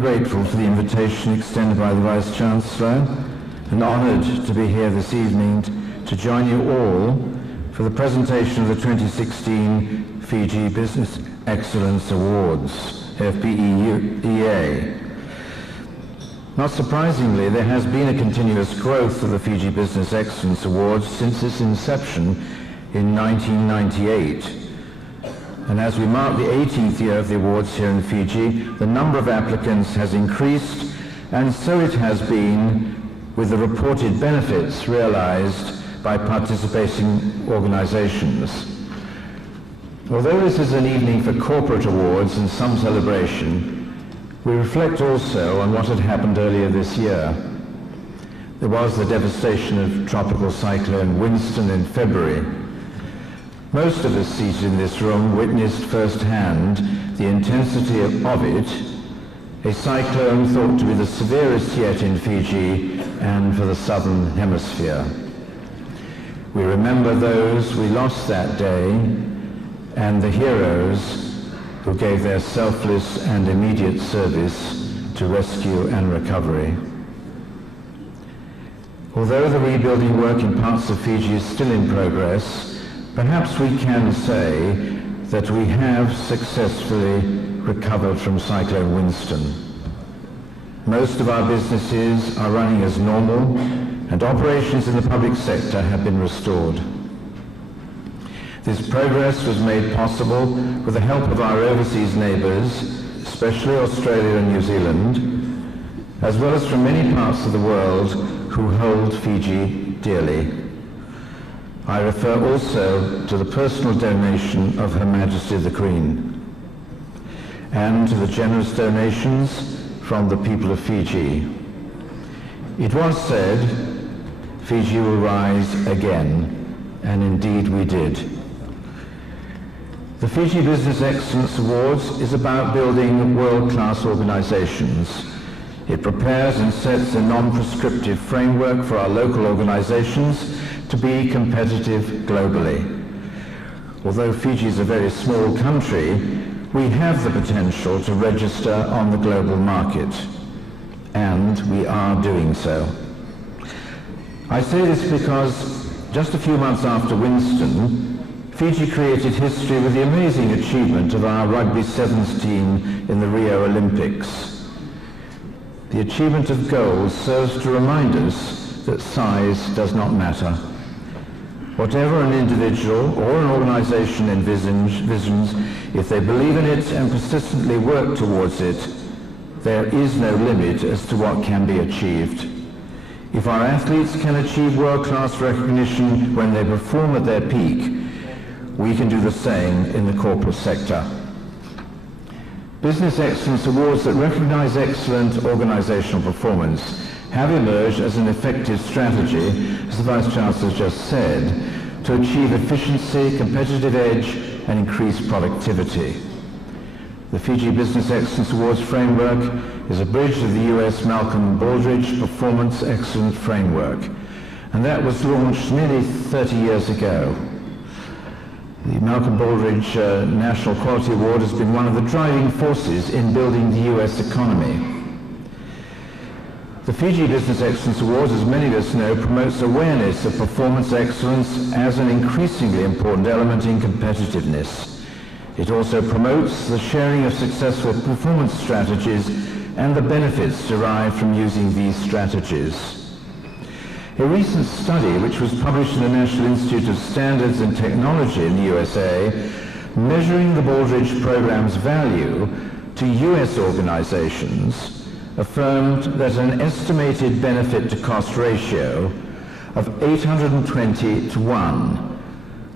grateful for the invitation extended by the Vice-Chancellor and honoured to be here this evening to join you all for the presentation of the 2016 Fiji Business Excellence Awards, FBEA. Not surprisingly, there has been a continuous growth of the Fiji Business Excellence Awards since its inception in 1998. And as we mark the 18th year of the awards here in Fiji, the number of applicants has increased, and so it has been with the reported benefits realized by participating organizations. Although this is an evening for corporate awards and some celebration, we reflect also on what had happened earlier this year. There was the devastation of Tropical Cyclone Winston in February. Most of us seated in this room witnessed firsthand the intensity of it, a cyclone thought to be the severest yet in Fiji and for the southern hemisphere. We remember those we lost that day and the heroes who gave their selfless and immediate service to rescue and recovery. Although the rebuilding work in parts of Fiji is still in progress, perhaps we can say that we have successfully recovered from Cyclone Winston. Most of our businesses are running as normal, and operations in the public sector have been restored. This progress was made possible with the help of our overseas neighbours, especially Australia and New Zealand, as well as from many parts of the world who hold Fiji dearly. I refer also to the personal donation of Her Majesty the Queen and to the generous donations from the people of Fiji. It was said, Fiji will rise again, and indeed we did. The Fiji Business Excellence Awards is about building world-class organizations. It prepares and sets a non-prescriptive framework for our local organizations to be competitive globally. Although Fiji is a very small country, we have the potential to register on the global market, and we are doing so. I say this because just a few months after Winston, Fiji created history with the amazing achievement of our rugby sevens team in the Rio Olympics. The achievement of gold serves to remind us that size does not matter. Whatever an individual or an organization envisions, if they believe in it and persistently work towards it, there is no limit as to what can be achieved. If our athletes can achieve world-class recognition when they perform at their peak, we can do the same in the corporate sector. Business Excellence Awards that recognize excellent organizational performance have emerged as an effective strategy, as the Vice-Chancellor just said, to achieve efficiency, competitive edge, and increase productivity. The Fiji Business Excellence Awards framework is a bridge of the US Malcolm Baldrige Performance Excellence Framework, and that was launched nearly 30 years ago. The Malcolm Baldrige National Quality Award has been one of the driving forces in building the US economy. The Fiji Business Excellence Awards, as many of us know, promotes awareness of performance excellence as an increasingly important element in competitiveness. It also promotes the sharing of successful performance strategies and the benefits derived from using these strategies. A recent study, which was published in the National Institute of Standards and Technology in the USA, measuring the Baldrige program's value to US organizations, affirmed that an estimated benefit-to-cost ratio of 820 to 1,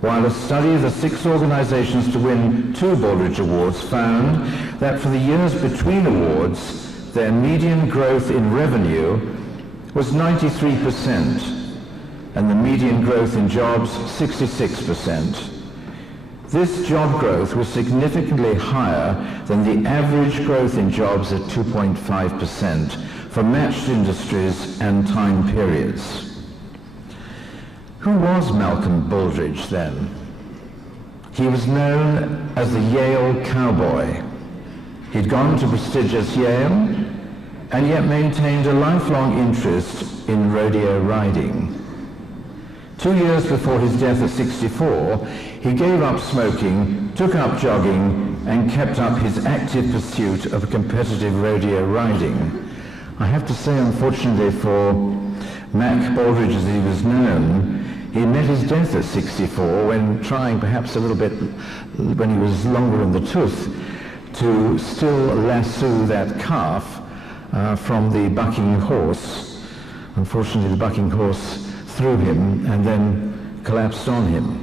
while a study of the 6 organizations to win 2 Baldrige Awards found that for the years between awards, their median growth in revenue was 93%, and the median growth in jobs 66%. This job growth was significantly higher than the average growth in jobs at 2.5% for matched industries and time periods. Who was Malcolm Baldrige then? He was known as the Yale Cowboy. He'd gone to prestigious Yale and yet maintained a lifelong interest in rodeo riding. 2 years before his death at 64, he gave up smoking, took up jogging, and kept up his active pursuit of competitive rodeo riding. I have to say, unfortunately for Mac Baldridge as he was known, he met his death at 64 when trying perhaps a little bit, when he was longer in the tooth, to still lasso that calf from the bucking horse. Unfortunately, the bucking horse threw him and then collapsed on him.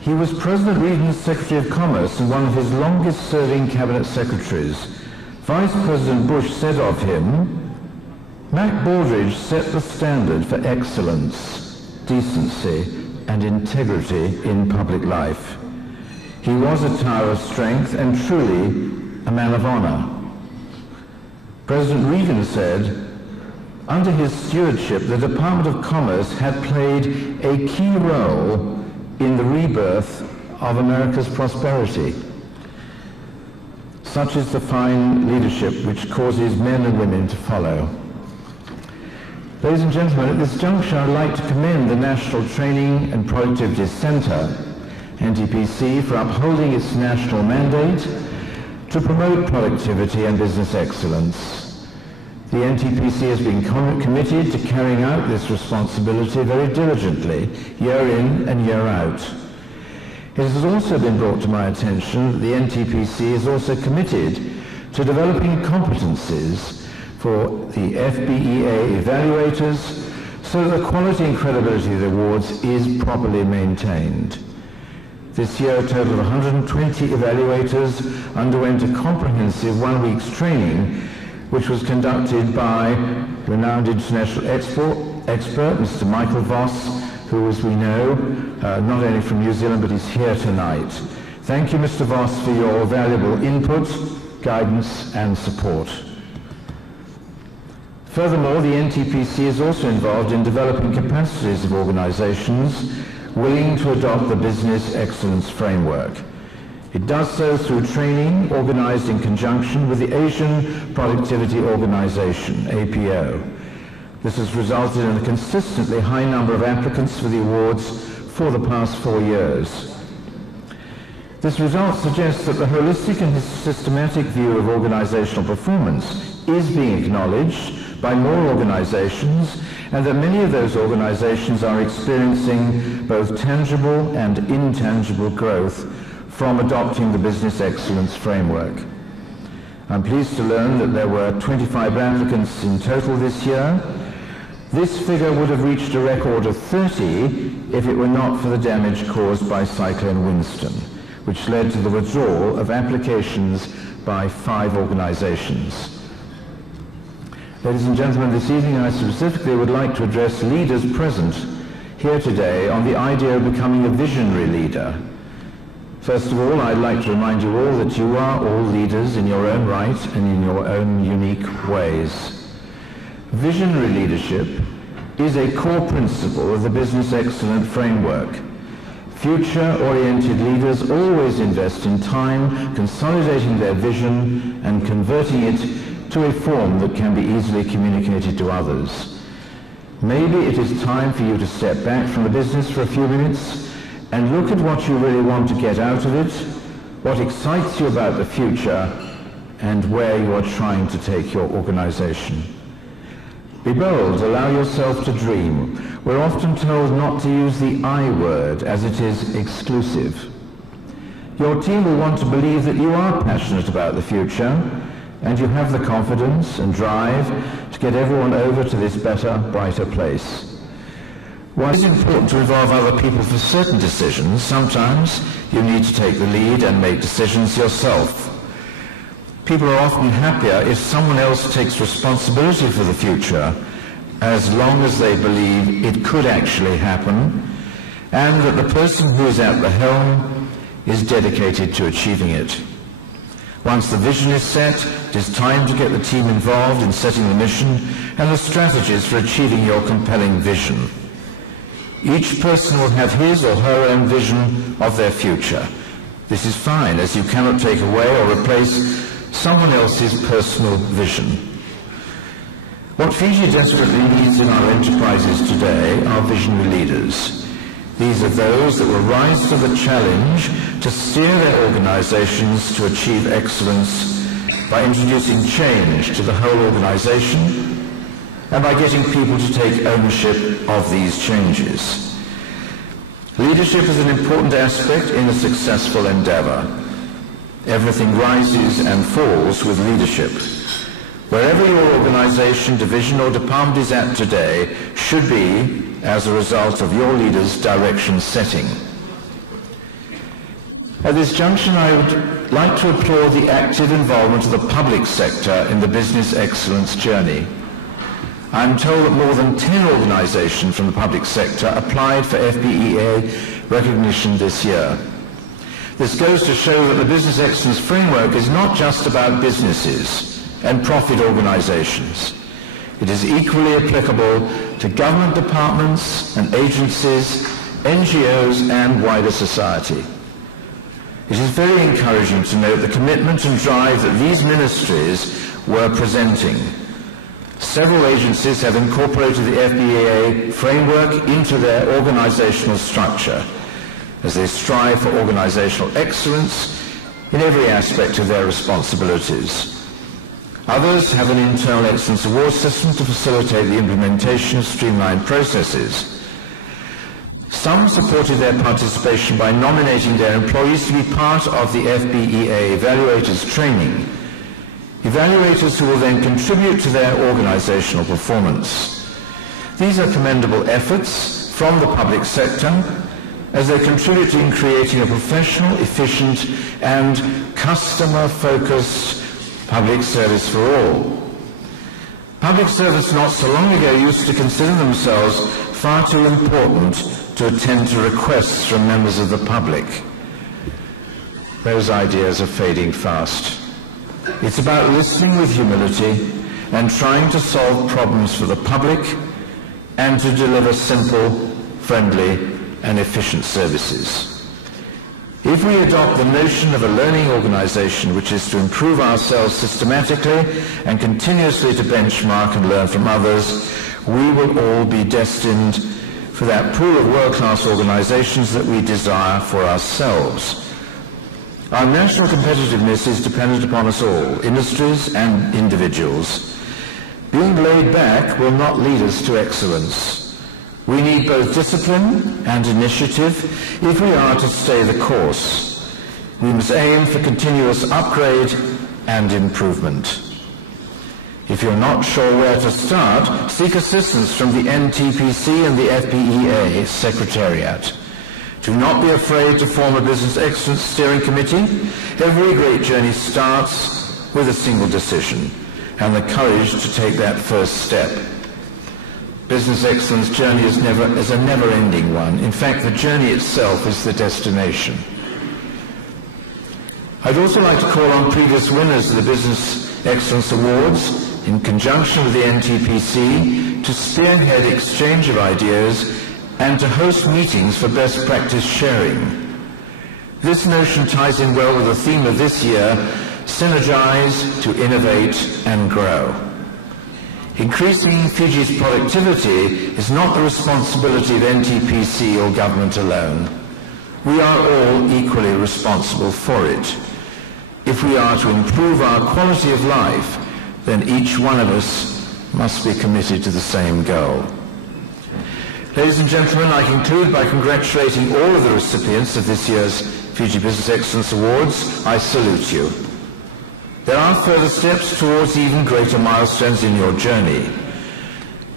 He was President Reagan's Secretary of Commerce and one of his longest-serving cabinet secretaries. Vice President Bush said of him, "Mac Baldridge set the standard for excellence, decency, and integrity in public life. He was a tower of strength and truly a man of honor." President Reagan said, under his stewardship, the Department of Commerce had played a key role in the rebirth of America's prosperity. Such is the fine leadership which causes men and women to follow. Ladies and gentlemen, at this juncture I'd like to commend the National Training and Productivity Centre, NTPC, for upholding its national mandate to promote productivity and business excellence. The NTPC has been committed to carrying out this responsibility very diligently, year in and year out. It has also been brought to my attention that the NTPC is also committed to developing competencies for the FBEA evaluators so that the quality and credibility of the awards is properly maintained. This year, a total of 120 evaluators underwent a comprehensive one-week's training which was conducted by renowned international expert, Mr. Michael Voss, who, as we know, not only from New Zealand, but is here tonight. Thank you, Mr. Voss, for your valuable input, guidance, and support. Furthermore, the NTPC is also involved in developing capacities of organizations willing to adopt the Business Excellence Framework. It does so through training organized in conjunction with the Asian Productivity Organization, APO. This has resulted in a consistently high number of applicants for the awards for the past 4 years. This result suggests that the holistic and systematic view of organizational performance is being acknowledged by more organizations, and that many of those organizations are experiencing both tangible and intangible growth from adopting the Business Excellence Framework. I'm pleased to learn that there were 25 applicants in total this year. This figure would have reached a record of 30 if it were not for the damage caused by Cyclone Winston, which led to the withdrawal of applications by 5 organizations. Ladies and gentlemen, this evening I specifically would like to address leaders present here today on the idea of becoming a visionary leader. First of all, I'd like to remind you all that you are all leaders in your own right and in your own unique ways. Visionary leadership is a core principle of the Business Excellence Framework. Future-oriented leaders always invest in time consolidating their vision and converting it to a form that can be easily communicated to others. Maybe it is time for you to step back from the business for a few minutes and look at what you really want to get out of it, what excites you about the future, and where you are trying to take your organization. Be bold, allow yourself to dream. We're often told not to use the I word as it is exclusive. Your team will want to believe that you are passionate about the future and you have the confidence and drive to get everyone over to this better, brighter place. While it is important to involve other people for certain decisions, sometimes you need to take the lead and make decisions yourself. People are often happier if someone else takes responsibility for the future, as long as they believe it could actually happen, and that the person who is at the helm is dedicated to achieving it. Once the vision is set, it is time to get the team involved in setting the mission and the strategies for achieving your compelling vision. Each person will have his or her own vision of their future. This is fine, as you cannot take away or replace someone else's personal vision. What Fiji desperately needs in our enterprises today are visionary leaders. These are those that will rise to the challenge to steer their organizations to achieve excellence by introducing change to the whole organization and by getting people to take ownership of these changes. Leadership is an important aspect in a successful endeavor. Everything rises and falls with leadership. Wherever your organization, division, or department is at today should be as a result of your leaders' direction setting. At this junction, I would like to applaud the active involvement of the public sector in the business excellence journey. I'm told that more than 10 organizations from the public sector applied for FBEA recognition this year. This goes to show that the Business Excellence Framework is not just about businesses and profit organizations. It is equally applicable to government departments and agencies, NGOs, and wider society. It is very encouraging to note the commitment and drive that these ministries were presenting. Several agencies have incorporated the FBEA framework into their organizational structure as they strive for organizational excellence in every aspect of their responsibilities. Others have an internal excellence award system to facilitate the implementation of streamlined processes. Some supported their participation by nominating their employees to be part of the FBEA evaluators training. Evaluators who will then contribute to their organizational performance. These are commendable efforts from the public sector as they contribute in creating a professional, efficient, and customer-focused public service for all. Public servants not so long ago used to consider themselves far too important to attend to requests from members of the public. Those ideas are fading fast. It's about listening with humility and trying to solve problems for the public and to deliver simple, friendly, and efficient services. If we adopt the notion of a learning organization, which is to improve ourselves systematically and continuously to benchmark and learn from others, we will all be destined for that pool of world-class organizations that we desire for ourselves. Our national competitiveness is dependent upon us all, industries and individuals. Being laid back will not lead us to excellence. We need both discipline and initiative if we are to stay the course. We must aim for continuous upgrade and improvement. If you're not sure where to start, seek assistance from the NTPC and the FBEA Secretariat. Do not be afraid to form a Business Excellence Steering Committee. Every great journey starts with a single decision and the courage to take that first step. Business excellence journey is a never-ending one. In fact, the journey itself is the destination. I'd also like to call on previous winners of the Business Excellence Awards, in conjunction with the NTPC, to spearhead exchange of ideas and to host meetings for best practice sharing. This notion ties in well with the theme of this year, synergize to innovate and grow. Increasing Fiji's productivity is not the responsibility of NTPC or government alone. We are all equally responsible for it. If we are to improve our quality of life, then each one of us must be committed to the same goal. Ladies and gentlemen, I conclude by congratulating all of the recipients of this year's Fiji Business Excellence Awards. I salute you. There are further steps towards even greater milestones in your journey.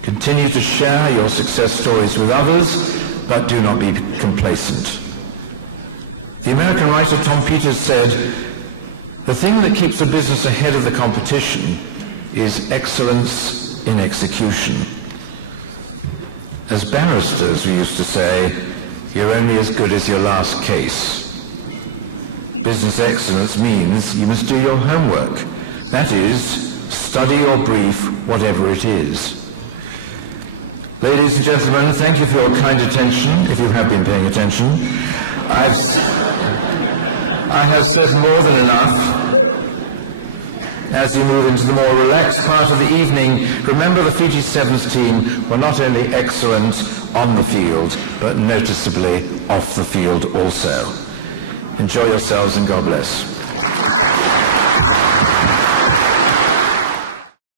Continue to share your success stories with others, but do not be complacent. The American writer Tom Peters said, "The thing that keeps a business ahead of the competition is excellence in execution." As barristers, we used to say, "You're only as good as your last case." Business excellence means you must do your homework. That is, study your brief, whatever it is. Ladies and gentlemen, thank you for your kind attention, if you have been paying attention. I have said more than enough. As you move into the more relaxed part of the evening, remember the Fiji Sevens team were not only excellent on the field, but noticeably off the field also. Enjoy yourselves and God bless.